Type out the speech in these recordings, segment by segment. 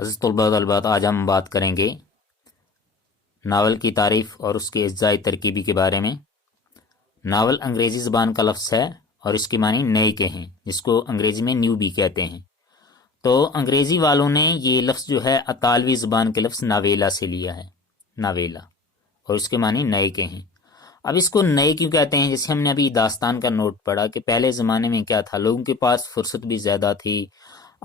عزیز طلباء و طالبات، آج ہم بات کریں گے ناول کی تعریف اور اس کے اجزاء ترکیبی کے بارے میں۔ ناول انگریزی زبان کا لفظ ہے اور اس کے معنی نئے کے ہیں، جس کو انگریزی میں نیو بھی کہتے ہیں۔ تو انگریزی والوں نے یہ لفظ جو ہے اطالوی زبان کے لفظ ناویلا سے لیا ہے، ناویلا، اور اس کے معنی نئے کے ہیں۔ اب اس کو نئے کیوں کہتے ہیں؟ جیسے ہم نے ابھی داستان کا نوٹ پڑھا کہ پہلے زمانے میں کیا تھا، لوگوں کے پاس فرصت بھی زیادہ تھی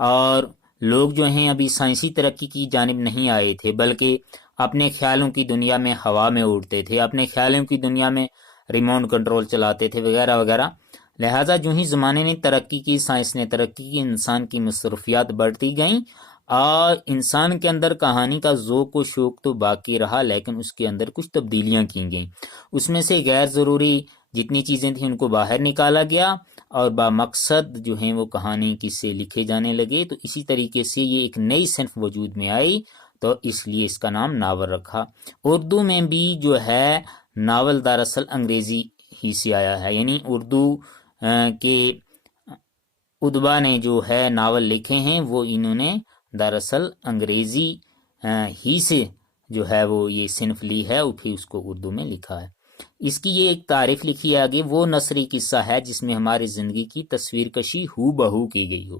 اور لوگ جو ہیں ابھی سائنسی ترقی کی جانب نہیں آئے تھے، بلکہ اپنے خیالوں کی دنیا میں ہوا میں اڑتے تھے، اپنے خیالوں کی دنیا میں ریموٹ کنٹرول چلاتے تھے وغیرہ وغیرہ۔ لہٰذا جو ہی زمانے نے ترقی کی، سائنس نے ترقی کی، انسان کی مصروفیات بڑھتی گئیں اور انسان کے اندر کہانی کا ذوق و شوق تو باقی رہا، لیکن اس کے اندر کچھ تبدیلیاں کی گئیں۔ اس میں سے غیر ضروری جتنی چیزیں تھیں ان کو باہر نکالا گیا اور بامقصد جو ہیں وہ کہانی قصے لکھے جانے لگے۔ تو اسی طریقے سے یہ ایک نئی صنف وجود میں آئی، تو اس لیے اس کا نام ناول رکھا۔ اردو میں بھی جو ہے ناول دراصل انگریزی ہی سے آیا ہے، یعنی اردو کے ادبا نے جو ہے ناول لکھے ہیں وہ انہوں نے دراصل انگریزی ہی سے جو ہے وہ یہ صنف لی ہے اور پھر اس کو اردو میں لکھا ہے۔ اس کی یہ ایک تعریف لکھی ہے آگے، وہ نثری قصہ ہے جس میں ہماری زندگی کی تصویر کشی ہو بہو کی گئی ہو۔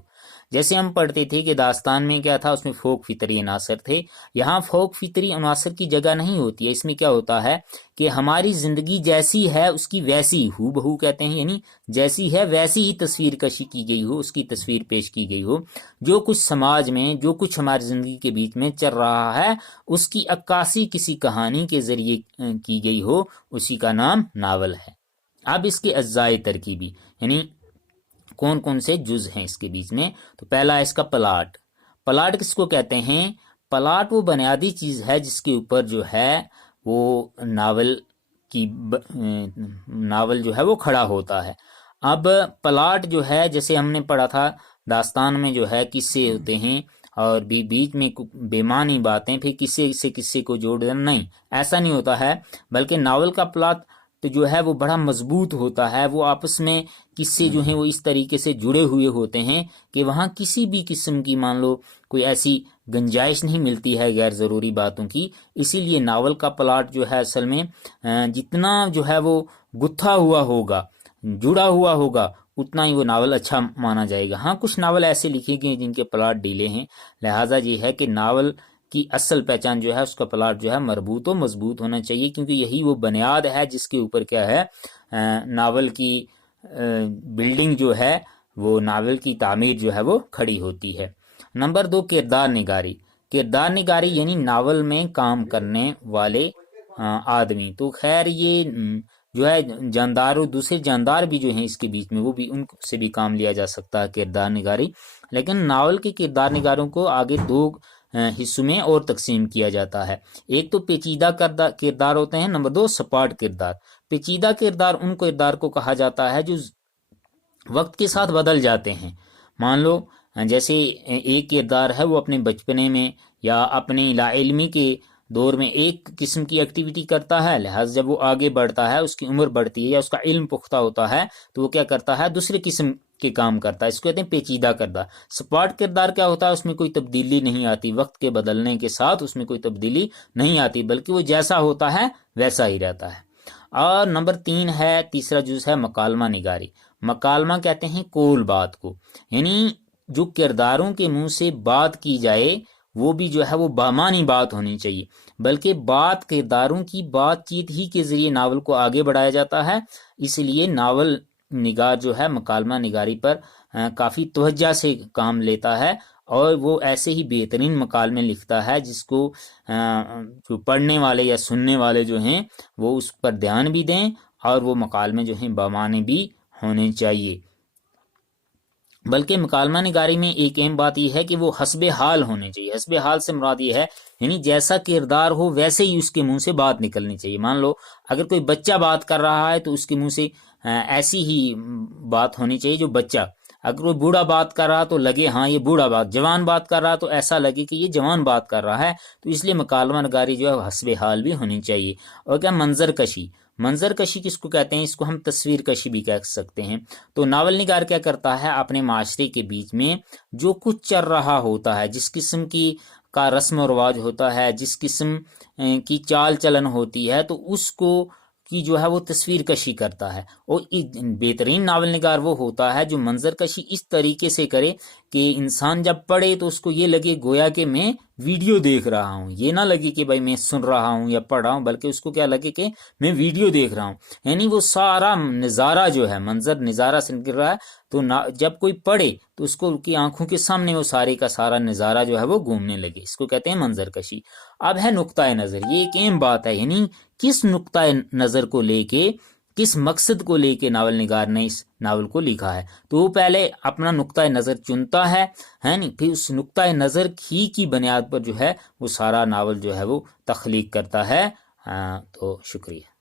جیسے ہم پڑھتے تھے کہ داستان میں کیا تھا، اس میں فوق فطری عناصر تھے، یہاں فوق فطری عناصر کی جگہ نہیں ہوتی ہے۔ اس میں کیا ہوتا ہے کہ ہماری زندگی جیسی ہے اس کی ویسی ہو بہو کہتے ہیں، یعنی جیسی ہے ویسی ہی تصویر کشی کی گئی ہو، اس کی تصویر پیش کی گئی ہو۔ جو کچھ سماج میں، جو کچھ ہماری زندگی کے بیچ میں چل رہا ہے، اس کی عکاسی کسی کہانی کے ذریعے کی گئی ہو، اسی کا نام ناول ہے۔ اب اس کے اجزاء ترکیبی، یعنی کون کون سے جز ہیں اس کے بیچ میں، تو پہلا ہے اس کا پلاٹ۔ پلاٹ کس کو کہتے ہیں؟ پلاٹ وہ بنیادی چیز ہے جس کے اوپر جو ہے وہ ناول جو ہے وہ کھڑا ہوتا ہے۔ اب پلاٹ جو ہے، جیسے ہم نے پڑھا تھا داستان میں جو ہے قصے ہوتے ہیں اور بھی بیچ میں بے معنی باتیں، پھر کسی سے کسی کو جوڑ دینا، نہیں، ایسا نہیں ہوتا ہے، بلکہ ناول کا پلاٹ تو جو ہے وہ بڑا مضبوط ہوتا ہے۔ وہ آپس میں قصے جو ہیں وہ اس طریقے سے جڑے ہوئے ہوتے ہیں کہ وہاں کسی بھی قسم کی مان لو کوئی ایسی گنجائش نہیں ملتی ہے غیر ضروری باتوں کی۔ اسی لیے ناول کا پلاٹ جو ہے اصل میں جتنا جو ہے وہ گتھا ہوا ہوگا، جڑا ہوا ہوگا، اتنا ہی وہ ناول اچھا مانا جائے گا۔ ہاں، کچھ ناول ایسے لکھے گئے جن کے پلاٹ ڈھیلے ہیں، لہٰذا یہ ہے کہ ناول کی اصل پہچان جو ہے اس کا پلاٹ جو ہے مربوط و مضبوط ہونا چاہیے، کیونکہ یہی وہ بنیاد ہے جس کے اوپر کیا ہے ناول کی بلڈنگ جو ہے، وہ ناول کی تعمیر جو ہے وہ کھڑی ہوتی ہے۔ نمبر 2، کردار نگاری۔ کردار نگاری یعنی ناول میں کام کرنے والے آدمی۔ تو خیر یہ جو ہے جاندار اور دوسرے جاندار بھی جو ہیں اس کے بیچ میں، وہ بھی ان سے بھی کام لیا جا سکتا ہے کردار نگاری۔ لیکن ناول کے کردار نگاروں کو آگے 2 حصوں میں اور تقسیم کیا جاتا ہے۔ ایک تو پیچیدہ کردار ہوتے ہیں، نمبر 2 سپاٹ کردار۔ پیچیدہ کردار ان کردار کو کہا جاتا ہے جو وقت کے ساتھ بدل جاتے ہیں۔ مان لو جیسے ایک کردار ہے وہ اپنے بچپنے میں یا اپنے لا علمی کے دور میں ایک قسم کی ایکٹیویٹی کرتا ہے، لہٰذا جب وہ آگے بڑھتا ہے، اس کی عمر بڑھتی ہے یا اس کا علم پختہ ہوتا ہے، تو وہ کیا کرتا ہے، دوسرے قسم کے کام کرتا ہے۔ اس کو کہتے ہیں پیچیدہ کردار۔ سپاٹ کردار کیا ہوتا ہے؟ اس میں کوئی تبدیلی نہیں آتی، وقت کے بدلنے کے ساتھ اس میں کوئی تبدیلی نہیں آتی، بلکہ وہ جیسا ہوتا ہے ویسا ہی رہتا ہے۔ اور نمبر 3 ہے، تیسرا جز ہے مکالمہ نگاری۔ مکالمہ کہتے ہیں کول بات کو، یعنی جو کرداروں کے منہ سے بات کی جائے وہ بھی جو ہے وہ بامانی بات ہونی چاہیے، بلکہ بات کرداروں کی بات چیت ہی کے ذریعے ناول کو آگے بڑھایا جاتا ہے۔ اس لیے ناول نگار جو ہے مکالمہ نگاری پر کافی توجہ سے کام لیتا ہے اور وہ ایسے ہی بہترین مکالمے لکھتا ہے جس کو جو پڑھنے والے یا سننے والے جو ہیں وہ اس پر دھیان بھی دیں اور وہ مکالمے جو ہیں بامعنی بھی ہونے چاہیے۔ بلکہ مکالمہ نگاری میں ایک اہم بات یہ ہے کہ وہ حسب حال ہونے چاہیے۔ حسب حال سے مراد یہ ہے یعنی جیسا کردار ہو ویسے ہی اس کے منہ سے بات نکلنی چاہیے۔ مان لو اگر کوئی بچہ بات کر رہا ہے تو اس کے منہ سے ایسی ہی بات ہونی چاہیے جو بچہ، اگر وہ بوڑھا بات کر رہا تو لگے ہاں یہ بوڑھا بات، جوان بات کر رہا تو ایسا لگے کہ یہ جوان بات کر رہا ہے. تو اس لیے مکالمہ نگاری جو ہے حسب حال بھی ہونی چاہیے. اور کیا منظر کشی، منظر کشی کس کو کہتے ہیں؟ اس کو ہم تصویر کشی بھی کہہ سکتے ہیں. تو ناول نگار کیا کرتا ہے، اپنے معاشرے کے بیچ میں جو کچھ چل رہا ہوتا ہے، جس قسم کا رسم و رواج ہوتا ہے، جس قسم کی چال چلن ہوتی ہے، تو اس کو کی جو ہے وہ تصویر کشی کرتا ہے. اور بہترین ناول نگار وہ ہوتا ہے جو منظر کشی اس طریقے سے کرے کہ انسان جب پڑھے تو اس کو یہ لگے گویا کہ میں ویڈیو دیکھ رہا ہوں، یہ نہ لگے کہ بھائی میں سن رہا ہوں یا پڑھ رہا ہوں، بلکہ اس کو کیا لگے کہ میں ویڈیو دیکھ رہا ہوں. یعنی وہ سارا نظارہ جو ہے، منظر نظارہ سے گر رہا ہے، تو جب کوئی پڑھے تو اس کو کی آنکھوں کے سامنے وہ سارے کا سارا نظارہ جو ہے وہ گھومنے لگے. اس کو کہتے ہیں منظر کشی. اب ہے نقطۂ نظر، یہ ایک اہم بات ہے. یعنی کس نقطۂ نظر کو لے کے، کس مقصد کو لے کے ناول نگار نے اس ناول کو لکھا ہے. تو وہ پہلے اپنا نقطۂ نظر چنتا ہے نہیں، پھر اس نقطۂ نظر ہی کی بنیاد پر جو ہے وہ سارا ناول جو ہے وہ تخلیق کرتا ہے. تو شکریہ.